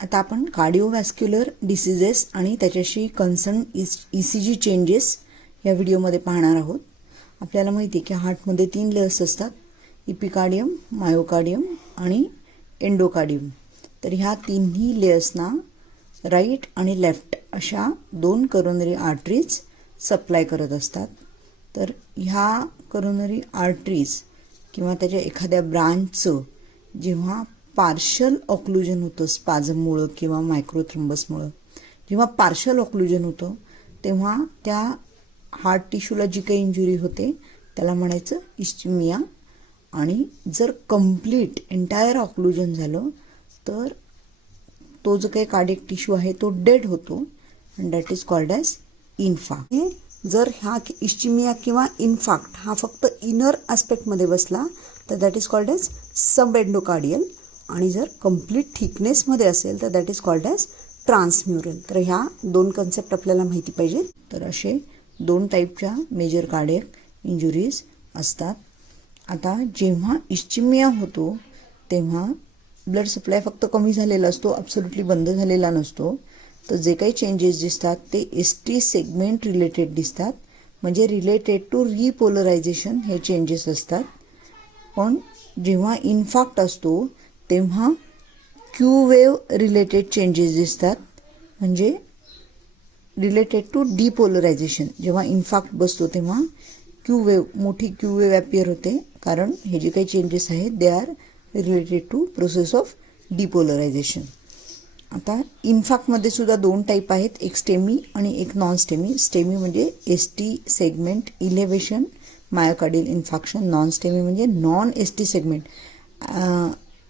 आता आपण कार्डिओव्हॅस्क्युलर डिसीजेस आणि त्याच्याशी कन्सर्न ECG चेंजेस या व्हिडिओमध्ये पाहणार आहोत. आपल्याला माहिती आहे की हार्टमध्ये 3 लेयर्स असतात, इपिकार्डियम, मायोकार्डियम आणि एंडोकार्डियम. तर ह्या तिन्ही लेयर्सना राईट आणि लेफ्ट अशा 2 करोनरी आर्टरीज सप्लाय करत असतात. तर ह्या करोनरी आर्टरीज किंवा त्याच्या एखाद्या ब्रांचचं जेव्हा पार्शल ऑक्लुजन होतं स्पाझममुळं किंवा मायक्रोथ्रोम्बसमुळं, जेव्हा पार्शल ऑक्लुजन होतं तेव्हा त्या हार्ट टिश्यूला जी काही इंजुरी होते त्याला म्हणायचं इस्चिमिया. आणि जर कंप्लीट एंटायर ऑक्लुजन झालं तर तो जो काही कार्डियक टिश्यू आहे तो डेड होतो and that is called as infarct. जर हा इस्चिमिया किंवा इन्फार्क्ट हा फक्त इनर ॲस्पेक्टमध्ये बसला तर that is called as sub endocardial, आणि जर कंप्लीट थिकनेसमध्ये असेल तर दॅट इज कॉल्ड ॲज ट्रान्सम्युरल. तर ह्या 2 कन्सेप्ट आपल्याला माहिती पाहिजेत. तर असे 2 टाईपच्या मेजर कार्डियक इंजुरीज असतात. आता जेव्हा इस्चिमिया होतो तेव्हा ब्लड सप्लाय फक्त कमी झालेला असतो, ॲब्सोल्युटली बंद झालेला नसतो. तर जे काही चेंजेस दिसतात ते ST सेगमेंट रिलेटेड दिसतात, म्हणजे रिलेटेड टू रिपोलरायझेशन हे चेंजेस असतात. पण जेव्हा इन्फार्क्ट असतो तेव्हा क्यू वेव्ह रिलेटेड चेंजेस दिसतात, म्हणजे रिलेटेड टू डिपोलरायझेशन. जेव्हा इन्फार्क्ट बसतो तेव्हा मोठी क्यू वेव्ह ॲपियर होते, कारण हे जे काही चेंजेस आहेत they are related to process of depolarisation. आता इन्फार्क्टमध्ये सुद्धा 2 टाईप आहेत, एक स्टेमी आणि एक नॉन स्टेमी. स्टेमी म्हणजे ST segment elevation myocardial infarction, non STEMI म्हणजे नॉन ST सेगमेंट.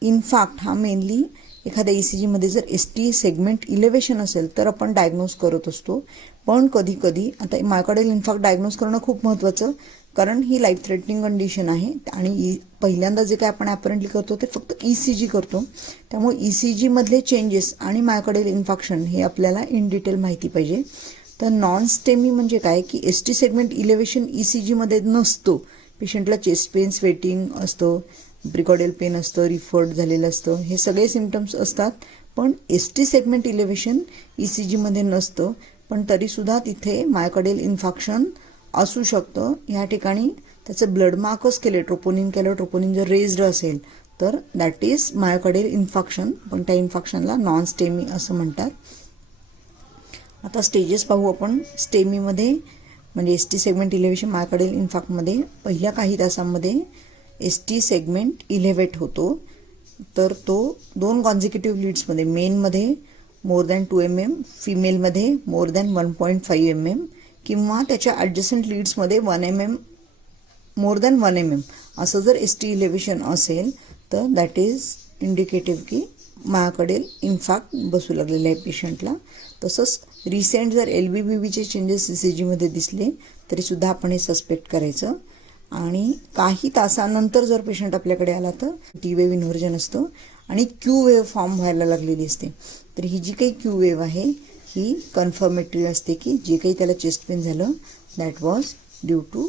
इन्फार्क्ट हा मेनली एखाद्या ECGमध्ये जर ST सेगमेंट इलेव्हेशन असेल तर आपण डायग्नोज करत असतो. पण कधी कधी आता मायोकार्डियल इन्फार्क्ट डायग्नोज करणं खूप महत्त्वाचं, कारण ही लाईफ थ्रेटनिंग कंडिशन आहे आणि पहिल्यांदा जे काय आपण ॲपरंटली करतो ते फक्त ECG करतो. त्यामुळे ECGमधले चेंजेस आणि मायोकार्डियल इन्फार्क्शन हे आपल्याला इन डिटेल माहिती पाहिजे. तर नॉन स्टेमी म्हणजे काय की ST सेगमेंट इलेव्हेशन ECGमध्ये नसतो. पेशंटला चेस्ट पेन, स्वेटिंग असतं, प्रिकॉर्डियल पेन असतं, रिफर्ड झालेलं असतं, हे सगळे सिम्पटम्स असतात. पण ST सेगमेंट इलेव्हेशन ECGमध्ये नसतं, पण तरीसुद्धा तिथे मायोकार्डियल इन्फार्क्शन असू शकतं. ह्या ठिकाणी त्याचं ब्लड मार्कर्स केले, ट्रोपोनिन जर रेज्ड असेल तर दॅट इज मायोकार्डियल इन्फार्क्शन, पण त्या इन्फार्क्शनला नॉन स्टेमी असं म्हणतात. आता स्टेजेस पाहू आपण. स्टेमीमध्ये म्हणजे ST सेगमेंट इलेव्हेशन मायोकार्डियल इन्फार्क्टमध्ये पहिल्या काही तासांमध्ये ST सेगमेंट इलेव्हेट होतो. तर तो 2 कॉन्झिक्युटिव्ह लीड्समध्ये, मेनमध्ये मोर दॅन 2 mm, फिमेलमध्ये मोर दॅन 1.5 mm किंवा त्याच्या ॲडजसंट लीड्समध्ये 1 mm, मोर दॅन 1 mm असं जर ST इलेव्हेशन असेल तर दॅट इज इंडिकेटिव्ह की मायोकार्डियल इन्फार्क्ट बसू लागलेलं आहे पेशंटला. तसंच रिसेंट जर LVBVचे चेंजेस ECGमध्ये दिसले तरीसुद्धा आपण हे सस्पेक्ट करायचं. आणि काही तासानंतर जर पेशंट आपल्याकडे आला तर T वेव्ह इन्व्हर्जन असतं आणि क्यू वेव्ह फॉर्म व्हायला लागलेली असते. तर ही जी काही क्यू वेव्ह आहे ही कन्फर्मेटरी असते की जे काही त्याला चेस्ट पेन झालं that was due to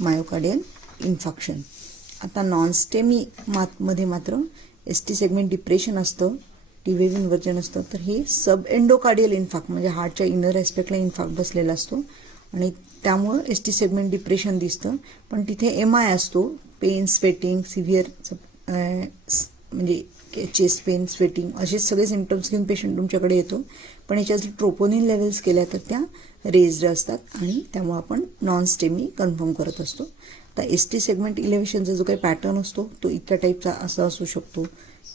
myocardial infarction. आता नॉन स्टेमी मध्ये मात्र ST सेगमेंट डिप्रेशन असतं, T वेव्ह इन्व्हर्जन असतं. तर हे सब एंडोकार्डियल इन्फार्क्ट म्हणजे हार्टच्या इनर ॲस्पेक्टला इन्फार्क्ट बसलेला असतो आणि त्यामुळं ST सेगमेंट डिप्रेशन दिसतं. पण तिथे MI असतो, पेन, स्वेटिंग, सिव्हिअर म्हणजे चेस्ट पेन, स्वेटिंग असे सगळे सिम्पटम्स घेऊन पेशंट तुमच्याकडे येतो. पण याच्या जर ट्रोपोनिन लेवल्स केल्या तर त्या रेज्ड असतात आणि त्यामुळे आपण नॉन स्टेमी कन्फर्म करत असतो. आता ST सेगमेंट इलेव्हेशनचा जो काही पॅटर्न असतो तो इतक्या टाईपचा असा असू शकतो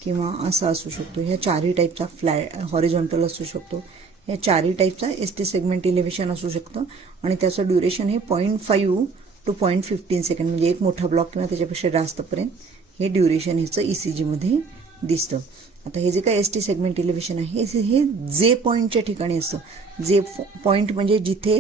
किंवा असा असू शकतो. ह्या 4ही टाईपचा हॉरिझॉन्टल असू शकतो. या 4ही टाईपचा ST सेगमेंट इलेव्हेशन असू शकतं आणि त्याचं ड्युरेशन हे 0.5 to 0.15 सेकंड म्हणजे एक मोठा ब्लॉक किंवा त्याच्यापेक्षा जास्तपर्यंत हे ड्युरेशन ह्याचं ECGमध्ये दिसतं. आता हे जे काही ST सेगमेंट इलेव्हेशन आहे हे जे पॉईंटच्या ठिकाणी असतं. जे पॉईंट म्हणजे जिथे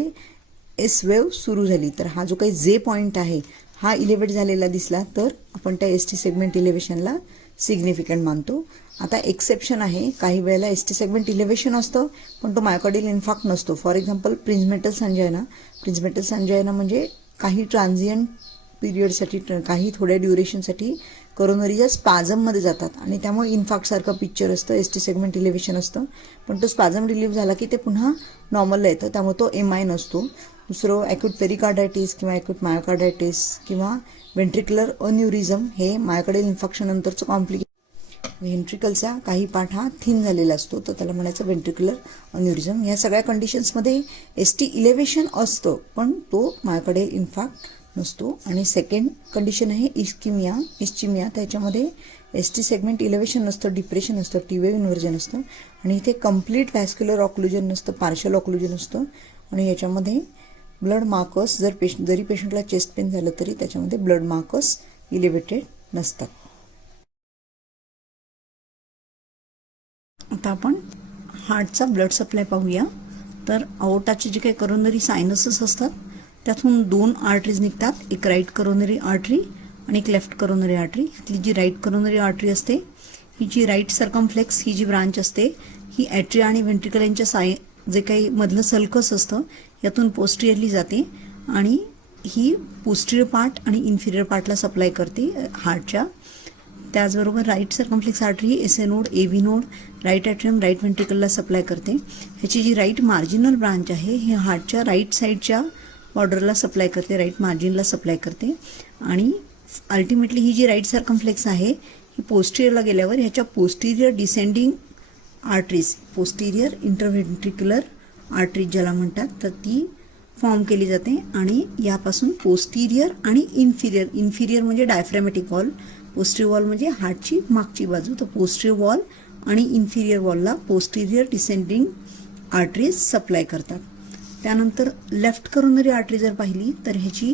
S वेव्ह सुरू झाली. तर हा जो काही जे पॉईंट आहे हा इलेव्हेट झालेला दिसला तर आपण त्या ST सेगमेंट इलेव्हेशनला सिग्निफिकंट मानतो. आता एक्सेप्शन आहे, काही वेळेला ST सेगमेंट इलेव्हेशन असतं पण तो मायोकार्डियल इन्फार्क्ट नसतो. फॉर एक्झाम्पल प्रिन्झमेटल संजायना म्हणजे काही ट्रान्झियंट पिरियडसाठी, काही थोड्या ड्युरेशनसाठी करोनरीच्या स्पाझममध्ये जातात आणि त्यामुळे इन्फार्क्टसारखं पिक्चर असतं, एस टी सेगमेंट इलेव्हेशन असतं. पण तो स्पाझम रिलीव्ह झाला की ते पुन्हा नॉर्मलला येतं, त्यामुळे तो एम आय नसतो. दुसरं ॲक्यूट पेरिकार्डायटिस किंवा ॲक्यूट मायोकार्डायटिस किंवा व्हेंट्रिक्युलर अन्युरिझम हे मायोकार्डियल इन्फेक्शन नंतरचं कॉम्प्लिकेशन. व्हेंट्रिकलचा काही पार्ट हा थिन झालेला असतो, तर त्याला म्हणायचं व्हेंट्रिक्युलर अन्युरिझम. ह्या सगळ्या कंडिशन्समध्ये एस टी इलेव्हेशन असतं, पण तो मायोकार्डियल इन्फार्क्ट नसतो. आणि सेकंड कंडिशन आहे इस्चिमिया. त्याच्यामध्ये एस टी सेगमेंट इलेव्हेशन नसतं, डिप्रेशन असतं, टी वेव्ह इन्व्हर्जन असतं आणि इथे कम्प्लीट व्हॅस्क्युलर ऑक्लुजन नसतं, पार्शल ऑक्लुजन असतं. आणि याच्यामध्ये ब्लड मार्कर्स जरी पेशंटला चेस्ट पेन झालं तरी त्याच्यामध्ये ब्लड मार्कर्स इलेव्हेटेड नसतात. आता आपण हार्टचा ब्लड सप्लाय पाहूया. तर अओर्टाचे जे काही करोनरी सायनसेस असतात त्यातून 2 आर्टरीज निघतात, एक राईट करोनरी आर्टरी आणि एक लेफ्ट करोनरी आर्टरी. ह्यातली जी राईट करोनरी आर्टरी असते ही जी राईट सर्कमफ्लेक्स ही जी ब्रांच असते ही ॲट्रिया आणि व्हेंट्रिकल यांच्या जे काही मधलं सल्कस असतं यातून पोस्टिरियरली जाते आणि ही पोस्टिरियर पार्ट आणि इन्फिरियर पार्टला सप्लाय करते हार्टच्या. त्याचबरोबर right circumflex artery S A node, A V node, right atrium, right व्हेंट्रिकलला सप्लाय करते. ह्याची जी राईट मार्जिनल ब्रांच आहे ही हार्टच्या राईट साईडच्या बॉर्डरला सप्लाय करते, राईट मार्जिनला सप्लाय करते. आणि अल्टिमेटली ही जी राईट सर्कमफ्लेक्स आहे ही पोस्टिरियरला गेल्यावर ह्याच्या posterior descending arteries, posterior interventricular arteries ज्याला म्हणतात, तर ती फॉर्म केली जाते. आणि यापासून पोस्टिरियर आणि इन्फिरियर म्हणजे डायफ्रॅमॅटिक वॉल, पोस्टिरियर वॉल म्हणजे हार्टची मागची बाजू. तर पोस्टिरियर वॉल आणि इन्फिरियर वॉलला पोस्टिरियर डिसेंडिंग आर्टरीज सप्लाय करतात. त्यानंतर लेफ्ट करोनरी आर्टरी जर पाहिली तर ह्याची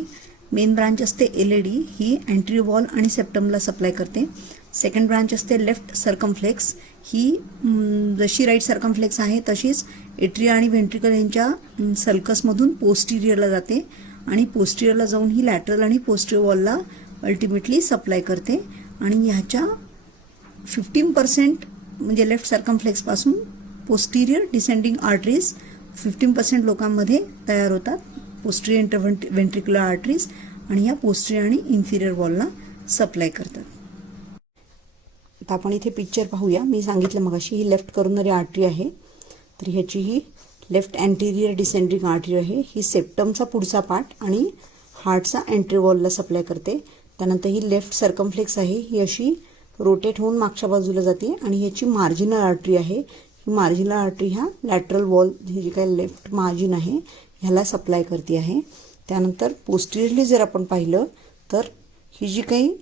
मेन ब्रांच असते एलएडी, ही अँटेरियर वॉल आणि सेप्टमला सप्लाय करते. सेकंड ब्रांच असते लेफ्ट सर्कमफ्लेक्स, ही जशी राईट सर्कमफ्लेक्स आहे तशीच एट्रिया आणि व्हेंट्रिकल यांच्या सल्कसमधून पोस्टिरियरला जाते आणि पोस्टिरियरला जाऊन ही लॅटरल आणि पोस्टिरियर वॉलला अल्टिमेटली सप्लाय करते. आणि ह्याच्या 15% म्हणजे लेफ्ट सर्कमफ्लेक्सपासून पोस्टिरियर डिसेंडिंग आर्टरीज 15% लोकांमध्ये तयार होतात, पोस्टिरियर इंटरव्हेंट्रिक्युलर आर्टरीज, आणि या पोस्टिरियर आणि इन्फिरियर वॉलला सप्लाय करतात. आता आपण इथे पिक्चर पाहूया. मी सांगितलं मगाशी ही लेफ्ट करोनरी आर्टरी आहे, तर ह्याची ही लेफ्ट अँटेरियर डिसेंडिंग आर्टरी आहे. ही सेप्टमचा पुढचा पार्ट आणि हार्टचा अँटेरियर वॉलला सप्लाय करते. त्यानंतर ही लेफ्ट सर्कमफ्लेक्स आहे, ही अशी रोटेट होऊन मागच्या बाजूला जाते आणि ह्याची मार्जिनल आर्टरी आहे. ही मार्जिनल आर्टरी ह्या लॅटरल वॉल, ही जी काही लेफ्ट मार्जिन आहे ह्याला सप्लाय करते आहे. त्यानंतर पोस्टिरियरली जर आपण पाहिलं तर ही जी काही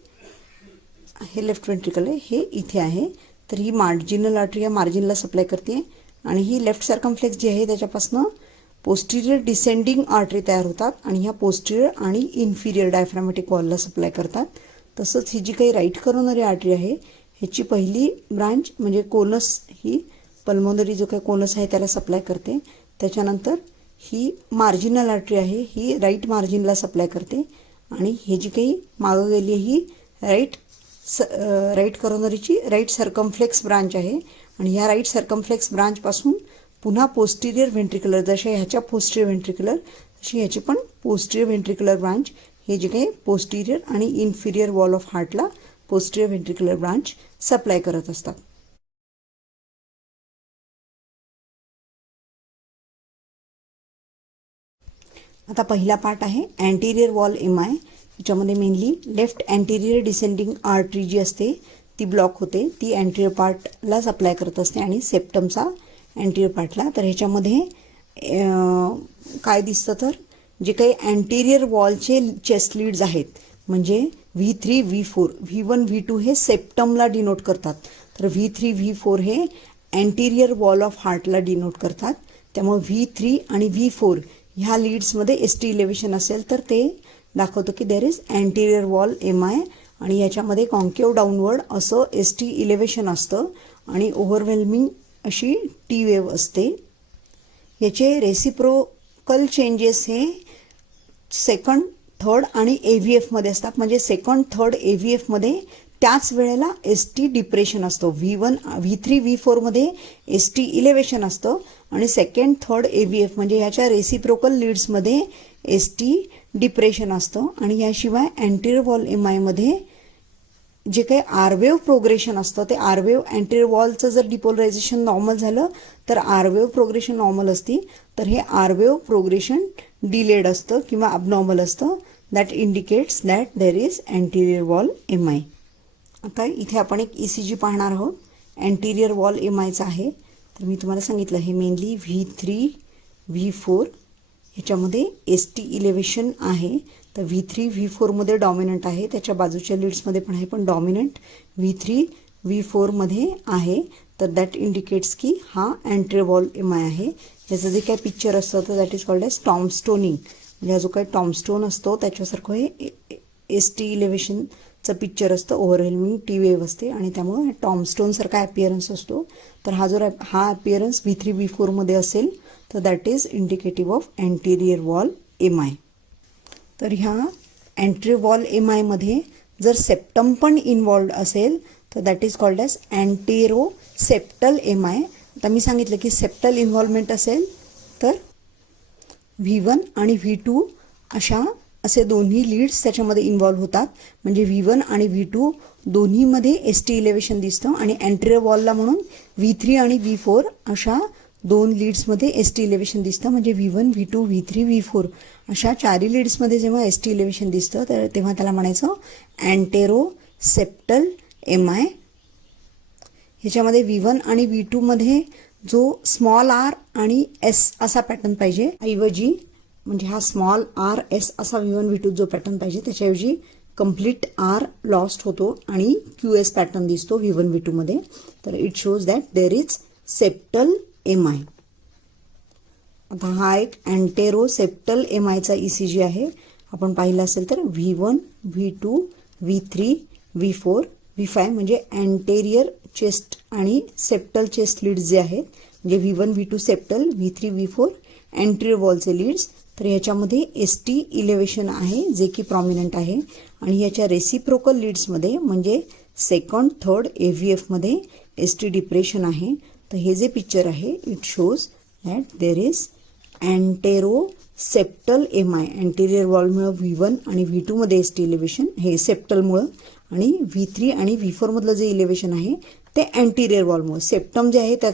हे लेफ्ट व्हेंट्रिकल आहे हे इथे आहे, तर ही मार्जिनल आर्टरी या मार्जिनला सप्लाय करते. आणि ही लेफ्ट सर्कमफ्लेक्स जी आहे त्याच्यापासून पोस्टिरियर डिसेंडिंग आर्टरी तयार होतात आणि ह्या पोस्टिरियर आणि इन्फिरियर डायफ्रॅमॅटिक वॉलला सप्लाय करतात. तसंच ही जी काही राईट करोनरी आर्टरी आहे ह्याची पहिली ब्रांच म्हणजे कोनस, ही पल्मोनरी जो काही कोनस आहे त्याला सप्लाय करते. त्याच्यानंतर ही मार्जिनल आर्टरी आहे ही राईट मार्जिनला सप्लाय करते. आणि हे जी काही मागं गेली ही राईट करोनरीची राईट सर्कमफ्लेक्स ब्रांच आहे आणि ह्या राईट सर्कमफ्लेक्स ब्रांचपासून पुन्हा पोस्टिरियर व्हेंट्रिक्युलर, जशा ह्याच्या पोस्टिरियर व्हेंट्रिक्युलर तशी ह्याची पण पोस्टिरियर व्हेंट्रिक्युलर ब्रांच, हे जे काही पोस्टिरियर आणि इन्फिरियर वॉल ऑफ हार्टला पोस्टिरियर व्हेंट्रिक्युलर ब्रांच सप्लाय करत असतात. आता पहिला पार्ट आहे अँटेरियर वॉल एमआय. त्याच्यामध्ये mainly left anterior descending artery जी असते ती ब्लॉक होते, ती अँटेरियर पार्टला सप्लाय करत असते आणि सेप्टमचा अँटेरियर पार्टला. तर ह्याच्यामध्ये काय दिसतं तर जे काही अँटेरियर वॉलचे चेस्ट लीड्स आहेत म्हणजे V3, V4, V1, V2 हे सेप्टमला डिनोट करतात, तर V3, V4 हे अँटेरियर वॉल ऑफ हार्टला डिनोट करतात. त्यामुळे V3 आणि V4 ह्या लीड्समध्ये ST इलेव्हेशन असेल तर ते दाखवतं की देर इज अँटेरियर वॉल एमआय. आणि याच्यामध्ये कॉन्केव्ह डाऊनवर्ड असं ST इलेव्हेशन असतं आणि ओव्हरवेल्मिंग अशी टी वेव्ह असते. याचे रेसिप्रोकल चेंजेस हे सेकंड, थर्ड आणि AVFमध्ये असतात. म्हणजे सेकंड, थर्ड AVFमध्ये त्याच वेळेला ST डिप्रेशन असतं. V3, V4मध्ये ST इलेव्हेशन असतं आणि सेकंड, थर्ड AVF म्हणजे ह्याच्या रेसिप्रोकल लीड्समध्ये ST डिप्रेशन असतं. आणि याशिवाय अँटेरियर वॉल एमआयमध्ये जे काही आरवेव प्रोग्रेशन असतं ते आरवेव अँटेरियर वॉलचं जर डिपोलरायझेशन नॉर्मल झालं तर आरवेव प्रोग्रेशन नॉर्मल असती, तर हे आरवेव प्रोग्रेशन डिलेड असतं किंवा अबनॉर्मल असतं. That indicates that there is anterior wall M I. आता इथे आपण एक ECG पाहणार आहोत. अँटेरियर वॉल एम आयचा आहे. तर मी तुम्हाला सांगितलं हे मेनली V3 V4 ह्याच्यामध्ये ST इलेव्हेशन आहे. तर V3 V4 मध्ये डॉमिनंट आहे, त्याच्या बाजूच्या लीड्समध्ये पण आहे, पण डॉमिनंट V3 V4 मध्ये आहे. तर दॅट इंडिकेट्स की हा अँटेरियर वॉल एम आय आहे. याचं जे काही पिक्चर असतं तर दॅट इज कॉल्ड एज टॉम्बस्टोनिंग. म्हणजे हा जो काही टॉम्बस्टोन असतो त्याच्यासारखं हे ST इलेव्हेशनचं पिक्चर असतं. ओव्हरवेल्मिंग T वेव्ह असते आणि त्यामुळे टॉम्बस्टोनसारखा ॲपिअरन्स असतो. तर हा ॲपिअरन्स V3 V4 मध्ये असेल तर that is indicative of anterior wall M I. तर ह्या अँटेरियर वॉल एम आयमध्ये जर सेप्टम पण इन्वॉल्ड असेल तर that is called as antero septal M I. आता मी सांगितलं की सेप्टल इन्व्हॉल्वमेंट असेल तर V1 आणि V2 असे दोन्ही लीड्स त्याच्यामध्ये इन्व्हॉल्व होतात. म्हणजे V1 आणि V2 दोन्हीमध्ये ST इलेव्हेशन दिसतं आणि अँटेरियर वॉलला म्हणून V3 आणि V4 अशा दोन लीड्समध्ये ST इलेव्हेशन दिसतं. म्हणजे V1 V2 V3 V4 अशा चारही लीड्समध्ये जेव्हा ST इलेव्हेशन दिसतं तर तेव्हा त्याला म्हणायचं अँटेरो सेप्टल एम आय. ह्याच्यामध्ये V1 आणि V2 मध्ये जो स्मॉल आर आणि S असा पॅटर्न पाहिजे ऐवजी, म्हणजे हा स्मॉल आर S असा V1 V2 जो पॅटर्न पाहिजे त्याच्याऐवजी कंप्लीट आर लॉस्ट होतो आणि QS पॅटर्न दिसतो V1 V2 मध्ये. तर it shows that there is septal M I. आता हा एक अँटेरो सेप्टल एम आयचा ECG आहे. आपण पाहिलं असेल तर V1 V2 V3 V4 V5 म्हणजे अँटेरियर चेस्ट आणि सेप्टल चेस्ट लीड्स जे आहेत, म्हणजे V1 V2 septal V3 V4 anterior वॉलचे leads. तर याच्यामध्ये ST इलेव्हेशन आहे जे की प्रॉमिनंट आहे आणि याच्या रेसिप्रोकल लीड्समध्ये म्हणजे सेकंड थर्ड AVF मध्ये ST डिप्रेशन आहे. तर हे जे पिक्चर आहे it shows that there is antero septal M I. Anterior वॉलमुळं V1 आणि V2 मध्ये ST इलेव्हेशन हे सेप्टलमुळं आणि V3 आणि V4 मधलं जे इलेव्हेशन आहे ते अँटेरियर वॉलमुळं. सेप्टम जे आहे त्यात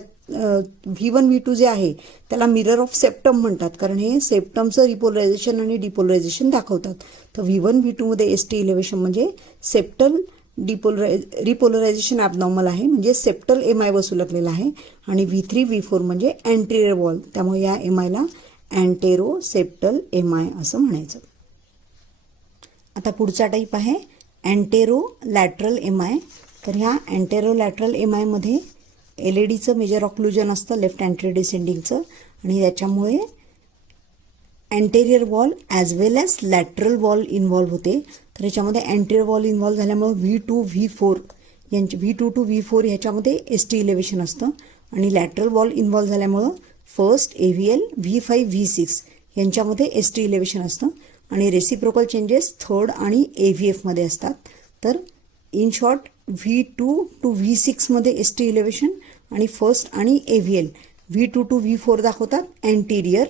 V1 V2 जे आहे त्याला मिरर ऑफ सेप्टम म्हणतात, कारण हे सेप्टमचं रिपोलरायझेशन आणि डिपोलरायझेशन दाखवतात. तर V1 V2 मध्ये ST इलेव्हेशन म्हणजे सेप्टल रिपोलरायझेशन ॲबनॉर्मल आहे, म्हणजे सेप्टल एम आय बसुलकलेला आहे. आणि V3 V4 म्हणजे अँटेरियर वॉल, त्यामुळे या एम आयला अँटेरो सेप्टल एम आय असं म्हणायचं. आता पुढचा टाईप आहे अँटेरो लॅटरल एम आय. तर ह्या अँटेरो लॅटरल एम आयमध्ये LADचं मेजर ऑक्लुजन असतं लेफ्ट अँटेरियर डिसेंडिंगचं आणि त्याच्यामुळे अँटेरियर वॉल ॲज वेल ॲज लॅटरल वॉल इन्व्हॉल्व होते. तर याच्यामध्ये अँटेरियर वॉल इन्व्हॉल्व झाल्यामुळे V2 V4 V2 to V4 ह्याच्यामध्ये ST इलेव्हेशन असतं आणि लॅटरल वॉल इन्व्हॉल्व झाल्यामुळं फर्स्ट AVL V5 V6 यांच्यामध्ये ST इलेव्हेशन असतं आणि रेसिप्रोकल चेंजेस थर्ड आणि AVF मध्ये असतात. तर in short V2 to V6 मध्ये ST इलेव्हेशन आणि फर्स्ट आणि AVL V2 to V4 दाखवतात अँटेरियर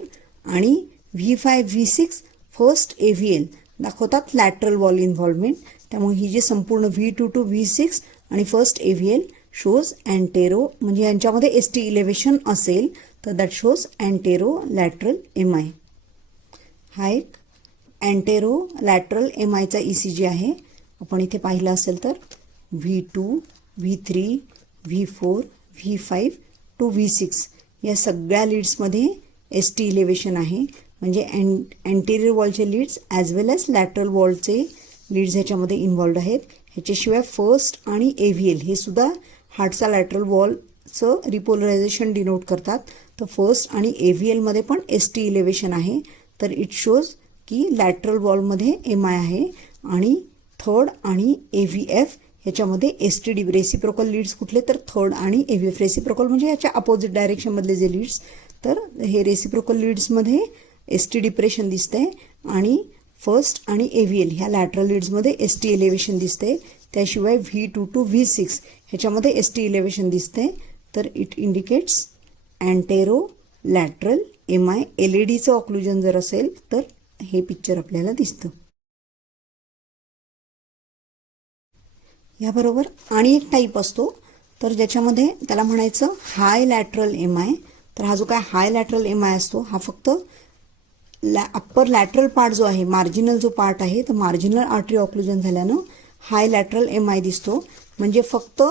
आणि V5 V6 फर्स्ट AVL दाखवतात लॅटरल वॉल इन्व्हॉल्वमेंट. त्यामुळे ही जी संपूर्ण V2 to V6 आणि फर्स्ट AVL शोज अँटेरो, म्हणजे यांच्यामध्ये ST इलेव्हेशन असेल तर that shows antero lateral M I. हा एक अँटेरो लॅटरल एम आयचा ECG आहे. आपण इथे पाहिलं असेल तर V2 V3 V4 V5 to V6 या सगळ्या लीड्समध्ये ST इलेव्हेशन आहे, म्हणजे अँटेरियर वॉलचे लीड्स ॲज वेल ॲज लॅटरल वॉलचे लीड्स ह्याच्यामध्ये इन्व्हॉल्ड आहेत. ह्याच्याशिवाय फर्स्ट आणि AVL हे सुद्धा हार्टचा लॅटरल वॉलचं रिपोलरायझेशन डिनोट करतात. तर फर्स्ट आणि AVL मध्ये पण ST इलेव्हेशन आहे. तर इट शोज की लॅटरल वॉलमध्ये एम आय आहे आणि थर्ड आणि AVF ह्याच्यामध्ये ST रेसिप्रोकल लीड्स कुठले तर थर्ड आणि AVF. रेसिप्रोकल म्हणजे ह्याच्या अपोजिट डायरेक्शनमधले जे लीड्स, तर हे रेसिप्रोकल लीड्समध्ये ST डिप्रेशन दिसतंय आणि फर्स्ट आणि AVL ह्या लॅटरल लीड्समध्ये ST इलेव्हेशन दिसते. त्याशिवाय V2 to V6 ह्याच्यामध्ये ST इलेव्हेशन दिसते. तर it indicates antero lateral M I. LADचं ऑक्लुजन जर असेल तर हे पिक्चर आपल्याला दिसतं. याबरोबर आणि एक टाईप असतो तर ज्याच्यामध्ये त्याला म्हणायचं हाय लॅटरल एम आय. तर हा जो काय हाय लॅटरल एम आय असतो हा फक्त अप्पर लॅटरल पार्ट जो आहे, मार्जिनल जो पार्ट आहे, तर मार्जिनल आर्टरी ऑक्लुजन झाल्यानं हाय लॅटरल एम आय दिसतो. म्हणजे फक्त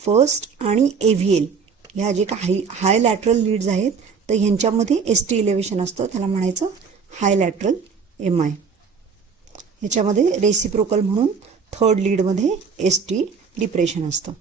फर्स्ट आणि एव्हीएल ह्या जे काही हाय लॅटरल लीड्स आहेत तर ह्यांच्यामध्ये एस टी इलेव्हेशन असतं, त्याला म्हणायचं हाय लॅटरल एम आय. ह्याच्यामध्ये रेसिप्रोकल म्हणून थर्ड लीडमध्ये एस टी डिप्रेशन असतं.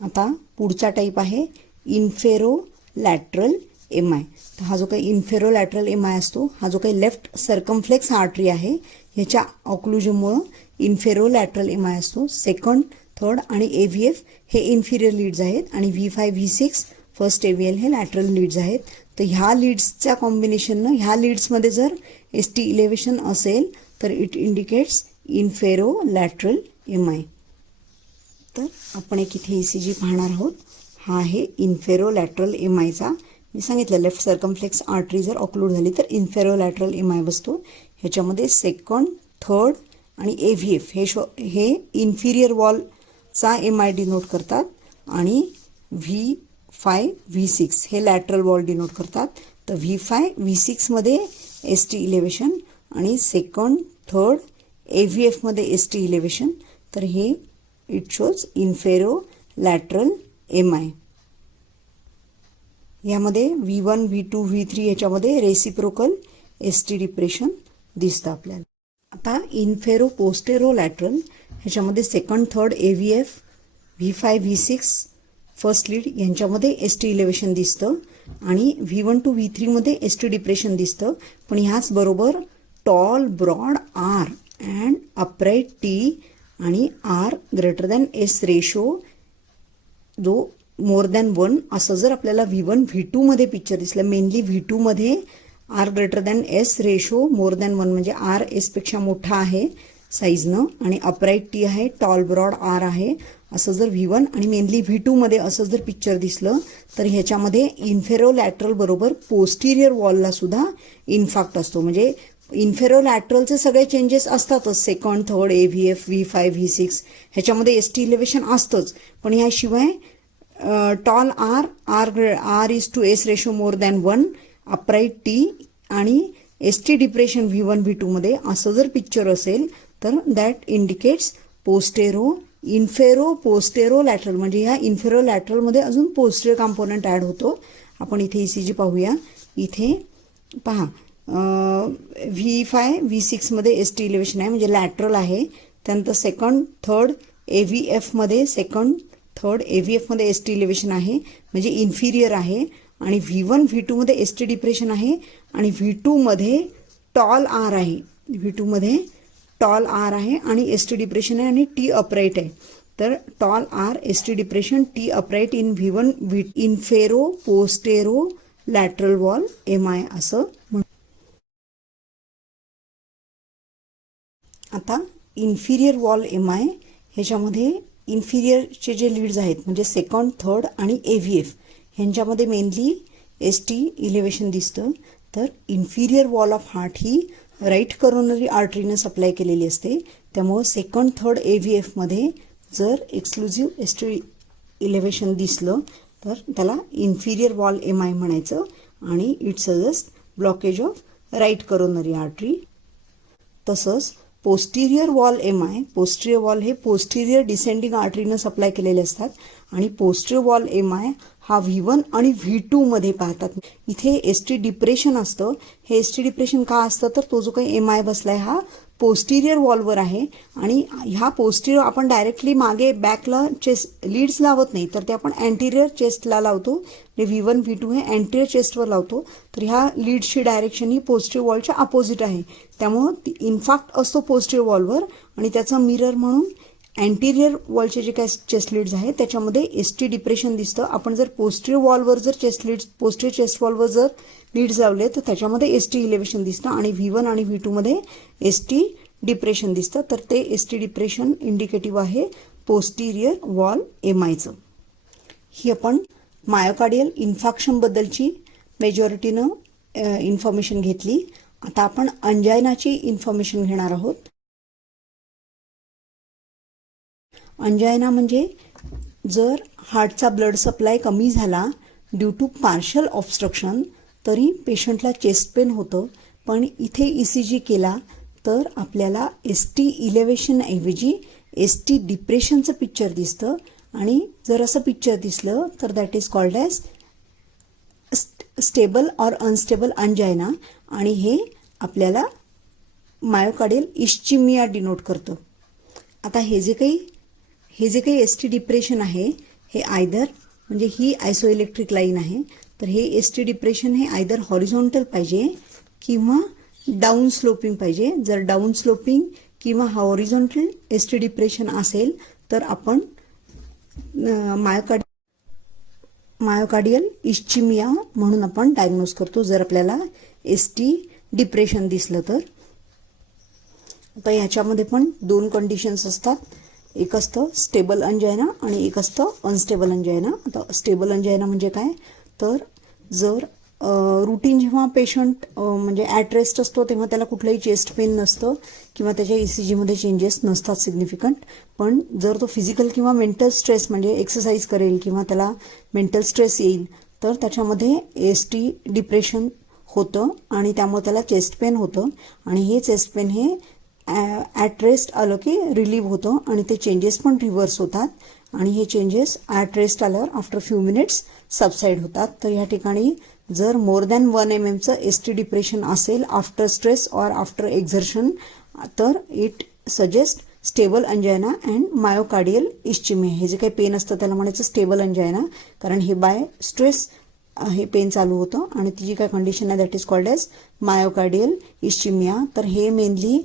आता पुढचा टाईप आहे इन्फेरो लॅटरल एम आय. तर हा जो काही इन्फेरो लॅटरल एम आय असतो हा जो काही लेफ्ट सर्कमफ्लेक्स आर्टरी आहे ह्याच्या ऑक्लुजनमुळं इन्फेरो लॅटरल एम आय असतो. सेकंड, थर्ड आणि एव्हीएफ हे इन्फिरियर लीड्स आहेत आणि V5 V6 फर्स्ट एव्हीएल हे लॅटरल लीड्स आहेत. तर ह्या लीड्सच्या कॉम्बिनेशननं ह्या लीड्समध्ये जर एस टी इलेव्हेशन असेल तर it indicates infero lateral M I. तर आपण एक इथे ECG पाहणार आहोत. हा आहे इन्फेरो लॅटरल एम आयचा. मी सांगितलं लेफ्ट सर्कमफ्लेक्स आर्टरी जर ऑक्लूड झाली तर इन्फेरो लॅटरल एम आय बसतो. ह्याच्यामध्ये सेकंड, थर्ड आणि एव्हीएफ हे इन्फिरियर वॉलचा एम आय डिनोट करतात आणि V5 V6 हे लॅटरल वॉल डिनोट करतात. तर V5 V6 मध्ये एस टी इलेव्हेशन आणि सेकंड, थर्ड, एव्हीएफमध्ये एस टी इलेव्हेशन. तर हे it shows infero lateral M I. यामध्ये V1 V2 V3 ह्याच्यामध्ये रेसिप्रोकल एस टी डिप्रेशन दिसतं आपल्याला. आता इन्फेरो पोस्टेरो लॅटरल ह्याच्यामध्ये second, third, AVF, V5 V6 first lead यांच्यामध्ये एस टी इलेव्हेशन दिसतं आणि V1 to V3 मध्ये एस टी डिप्रेशन दिसतं. पण ह्याच बरोबर tall broad R and upright T आणि R greater than S ratio जो मोर दॅन 1 असं जर आपल्याला V1 V2 मध्ये पिक्चर दिसलं, मेनली V2 मध्ये R greater than S ratio more than 1 म्हणजे आर एस पेक्षा मोठा आहे साईजनं आणि अपराईट टी आहे, टॉल ब्रॉड आर आहे, असं जर V1 आणि मेनली V2 मध्ये असं जर पिक्चर दिसलं तर ह्याच्यामध्ये इन्फेरो लॅटरल बरोबर पोस्टिरियर वॉलला सुद्धा इन्फॅक्ट असतो. म्हणजे इन्फेरो लॅटरलचे सगळे चेंजेस असतातच, second, third, AVF, V5 V6 ह्याच्यामध्ये एस टी इलेव्हेशन असतंच. पण ह्याशिवाय tall R is to S ratio more than 1, upright T आणि S T depression V1 V2 मध्ये असं जर पिक्चर असेल तर that indicates infero postero lateral. म्हणजे ह्या इन्फेरो लॅटरलमध्ये अजून पोस्टेरियर कॉम्पोनंट ॲड होतो. आपण इथे ECG पाहूया. इथे पहा V5 V6 मध्ये एस टी इलेव्हेशन आहे म्हणजे लॅटरल आहे. त्यानंतर सेकंड, थर्ड, एव्हीएफमध्ये सेकंड, थर्ड, एव्हीएफमध्ये एस टी इलेव्हेशन आहे म्हणजे इन्फिरियर आहे आणि V1 V2 मध्ये एस टी डिप्रेशन आहे आणि V2 मध्ये टॉल आर आहे. V2 मध्ये टॉल आर आहे आणि एस टी डिप्रेशन आहे आणि टी अपराईट आहे. तर tall R, S T depression, T upright in V1 infero postero lateral wall M I असं म्हणतो. आता इन्फिरियर वॉल एम आय ह्याच्यामध्ये इन्फिरियरचे जे लीड्स आहेत म्हणजे सेकंड, थर्ड आणि एव्हीएफ ह्यांच्यामध्ये मेनली एस टी इलेव्हेशन दिसतं. तर इन्फिरियर वॉल ऑफ हार्ट ही राईट करोनरी आर्टरीनं सप्लाय केलेली असते. त्यामुळं सेकंड, थर्ड, एव्हीएफमध्ये जर एक्सक्लुझिव्ह एस टी इलेव्हेशन दिसलं तर त्याला इन्फिरियर वॉल एम आय म्हणायचं आणि it suggest blockage of right coronary artery. तसंच posterior wall M I, posterior wall हे पोस्टिरियर डिसेंडिंग आर्टरीनं सप्लाय केलेले असतात आणि पोस्टिरियर वॉल एम आय हा V1 आणि V2 मध्ये पाहतात. इथे एस टी डिप्रेशन असतं. हे एस टी डिप्रेशन का असतं तर तो जो काही एम आय बसलाय हा पोस्टिरियर वॉलवर आहे आणि ह्या पोस्टिरियर आपण डायरेक्टली मागे बॅकला चेस्ट लीड्स लावत नाही तर ते आपण अँटिरियर चेस्टला लावतो. V1 V2 हे अँटिरियर चेस्टवर लावतो. तर ह्या लीड्सची डायरेक्शन ही पोस्टिरियर वॉलच्या अपोजिट आहे. त्यामुळं ती इन्फॅक्ट असतो पोस्टिरियर वॉलवर आणि त्याचा मिरर म्हणून अँटिरियर वॉलचे जे काय चेस्ट लीड्स आहेत त्याच्यामध्ये एस टी डिप्रेशन दिसतं. आपण जर पोस्टिरियर वॉलवर जर चेस्ट लीड्स पोस्टिरियर चेस्ट वॉलवर जर लीड्स लावले तर त्याच्यामध्ये एस टी इलेव्हेशन दिसतं आणि V1 आणि V2 मध्ये एस टी डिप्रेशन दिसतं. तर ते एस टी डिप्रेशन इंडिकेटिव्ह आहे पोस्टिरियर वॉल एम आयचं. ही आपण मायोकार्डियल इन्फाक्शनबद्दलची मेजॉरिटीनं इन्फॉर्मेशन घेतली. आता आपण अंजायनाची इन्फॉर्मेशन घेणार आहोत. अंजायना म्हणजे जर हार्टचा ब्लड सप्लाय कमी झाला ड्यू टू पार्शल ऑब्स्ट्रक्शन तरी पेशंटला चेस्ट पेन होतं, पण इथे ECG केला तर आपल्याला ST इलेव्हेशनऐवजी ST डिप्रेशनचं पिक्चर दिसतं. आणि जर असं पिक्चर दिसलं तर that is called as stable or unstable angina, आणि हे आपल्याला मायोकार्डियल इश्चिमिया डिनोट करतं. आता हे जे काही ST डिप्रेशन आहे हे आयदर म्हणजे ही आयसोइलेक्ट्रिक लाईन आहे, तर हे ST डिप्रेशन हे आयदर हॉरिझॉन्टल पाहिजे किंवा डाऊन स्लोपिंग पाहिजे. जर डाऊन स्लोपिंग किंवा हॉरिझॉन्टल ST डिप्रेशन असेल तर आपण मायोकार्डियल इश्चिमिया म्हणून आपण डायग्नोज करतो जर आपल्याला ST डिप्रेशन दिसलं तर. आता ह्याच्यामध्ये पण दोन कंडिशन्स असतात, एक असतं स्टेबल अंजायना आणि एक असतं अनस्टेबल अंजायना. आता स्टेबल अंजायना म्हणजे काय, तर जर रुटीन जेव्हा पेशंट म्हणजे ॲट रेस्ट असतो तेव्हा त्याला कुठलंही चेस्ट पेन नसतं किंवा त्याच्या ECGमध्ये चेंजेस नसतात सिग्निफिकंट. पण जर तो फिजिकल किंवा मेंटल स्ट्रेस म्हणजे एक्सरसाइज करेल किंवा त्याला मेंटल स्ट्रेस येईल तर त्याच्यामध्ये ST डिप्रेशन होतं आणि त्यामुळे त्याला चेस्ट पेन होतं. आणि हे चेस्ट पेन हे ॲट रेस्ट आलं की रिलीव्ह होतं आणि ते चेंजेस पण रिव्हर्स होतात आणि हे चेंजेस ॲट रेस्ट आल्यावर आफ्टर फ्यू मिनिट्स सबसाईड होतात. तर या ठिकाणी जर मोर दॅन 1 mmचं ST डिप्रेशन असेल after stress or after exertion तर it suggest stable angina and myocardial ischaemia. हे जे काही पेन असतं त्याला म्हणायचं स्टेबल अंजायना, कारण हे बाय स्ट्रेस हे पेन चालू होतं आणि ती जी काही कंडिशन आहे that is called as myocardial ischaemia. तर हे मेनली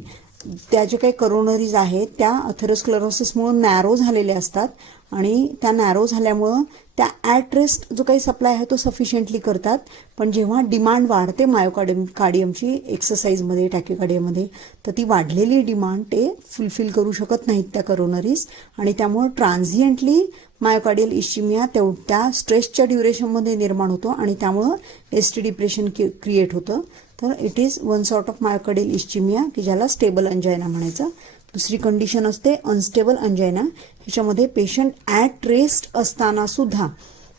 त्या जे काही करोनरीज आहेत त्या अथेरोस्क्लेरोसिसमुळे नॅरो झालेल्या असतात आणि त्या नॅरो झाल्यामुळं त्या ॲट रेस्ट जो काही सप्लाय आहे तो सफिशियंटली करतात. पण जेव्हा डिमांड वाढते मायोकार्डियमची एक्सरसाइजमध्ये टॅकिकार्डियामध्ये तर ती वाढलेली डिमांड ते फुलफिल करू शकत नाहीत त्या करोनरीज आणि त्यामुळं ट्रान्झिएंटली मायोकार्डियल इश्चिमिया त्या स्ट्रेसच्या ड्युरेशनमध्ये निर्माण होतो आणि त्यामुळं ST डिप्रेशन क्रिएट होतं. तर it is one sort of myocardial ischaemia की ज्याला स्टेबल अंजायना म्हणायचं. दुसरी कंडिशन असते अनस्टेबल अंजायना. ह्याच्यामध्ये पेशंट ॲट रेस्ट असताना सुद्धा,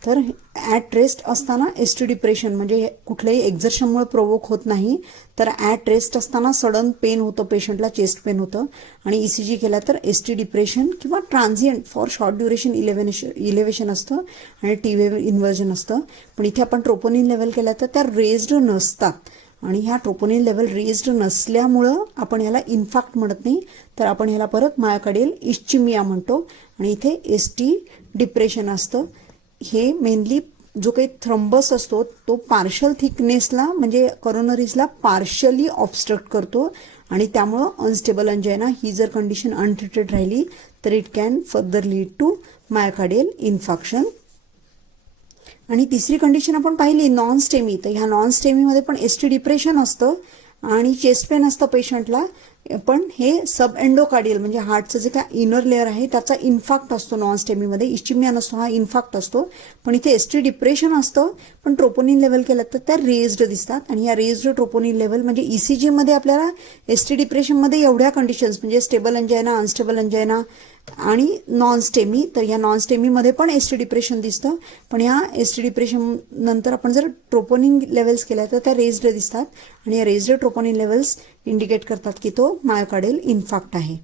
तर ॲट रेस्ट असताना ST डिप्रेशन म्हणजे कुठल्याही एक्झर्शनमुळे प्रोवोक होत नाही, तर ॲट रेस्ट असताना सडन पेन होतं पेशंटला, चेस्ट पेन होतं आणि ECG केला तर ST डिप्रेशन किंवा transient for short duration elevation असतं आणि T वेव्ह इन्व्हर्जन असतं. पण इथे आपण ट्रोपोनिन लेवल केला तर त्या रेज्ड नसतात आणि ह्या ट्रोपोनिन लेवल रेज्ड नसल्यामुळं आपण ह्याला इन्फॅक्ट म्हणत नाही, तर आपण ह्याला परत मायोकार्डियल इश्चिमिया म्हणतो. आणि इथे ST डिप्रेशन असतं. हे मेनली जो काही थ्रम्बस असतो तो पार्शल थिकनेसला म्हणजे करोनरीजला पार्शली ऑब्स्ट्रक्ट करतो आणि त्यामुळं अनस्टेबल अंजायना ही जर कंडिशन अनट्रीटेड राहिली तर it can further lead to myocardial infarction. आणि तिसरी कंडिशन आपण पाहिली नॉन स्टेमी, तर ह्या नॉन स्टेमीमध्ये पण ST डिप्रेशन असतं आणि चेस्ट पेन असतं पेशंटला, पण हे सब एंडोकार्डियल म्हणजे हार्टचं जे काय इनर लेअर आहे त्याचा इन्फॅक्ट असतो नॉन स्टेमीमध्ये. इश्चिमिया नसतो, हा इन्फॅक्ट असतो. पण इथे ST डिप्रेशन असतं पण ट्रोपोनिन लेवल केलं तर त्या रेज्ड दिसतात आणि या रेज्ड ट्रोपोनिन लेवल म्हणजे ECGमध्ये आपल्याला ST डिप्रेशनमध्ये एवढ्या कंडिशन्स म्हणजे स्टेबल अंजायना, अनस्टेबल अंजायना आणि नॉन स्टेमी, तर या नॉन स्टेमीमध्ये पण ST डिप्रेशन दिसतं. पण या ST डिप्रेशन नंतर आपण जर ट्रोपोनिन लेवल्स केल्या तर त्या रेज्ड दिसतात आणि या रेज्ड ट्रोपोनिन लेवल्स इंडिकेट करतात की तो मायोकार्डियल इन्फॅक्ट आहे.